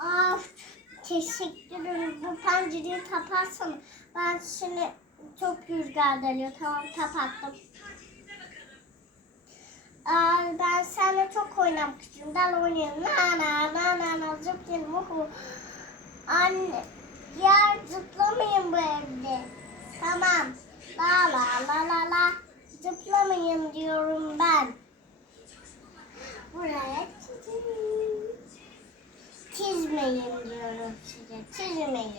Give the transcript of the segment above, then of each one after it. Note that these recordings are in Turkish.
Of, teşekkür ederim. Bu pencereyi kapatsana. Ben şimdi çok rüzgar geliyor. Tamam kapattım. Aa, ben seninle çok oynamak istiyorum. Gel oynayalım. Na na na na na zıplayalım. Uhu. Anne, yer zıplamayın bu evde. Tamam. La la la la la. Zıplamayın diyorum Çizmeyin diyorum size. Çizmeyin.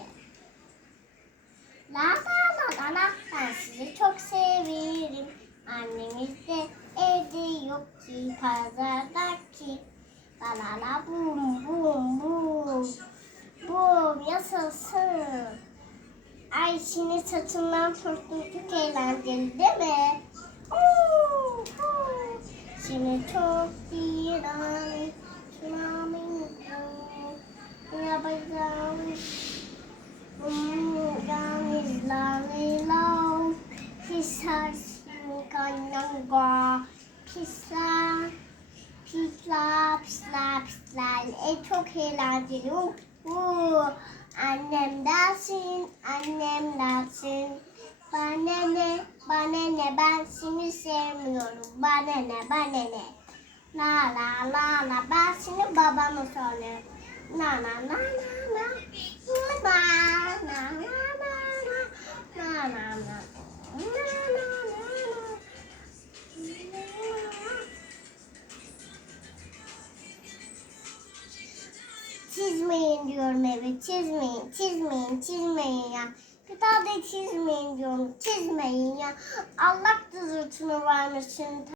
La la la la la. Ben sizi çok severim. Annemiz de evde yok ki pazardaki. La la la bum bum bum. Bum yaşasın. Ay şimdi saçından çok eğlenceli değil mi? Oo, oo. Şimdi çok bir an Pisler. Pisler, pisler, pisler. E, çok eğlenceli. Uh. Annem dersin, annem dersin. Bana ne, bana ne, ben seni sevmiyorum. Bana ne, bana ne. La la la la, ben seni babama söylüyorum. Na na na na na. Çizmeyin diyorum evet çizmeyin çizmeyin çizmeyin ya. Bir daha da çizmeyin diyorum çizmeyin ya. Allah rızırtını vermesin.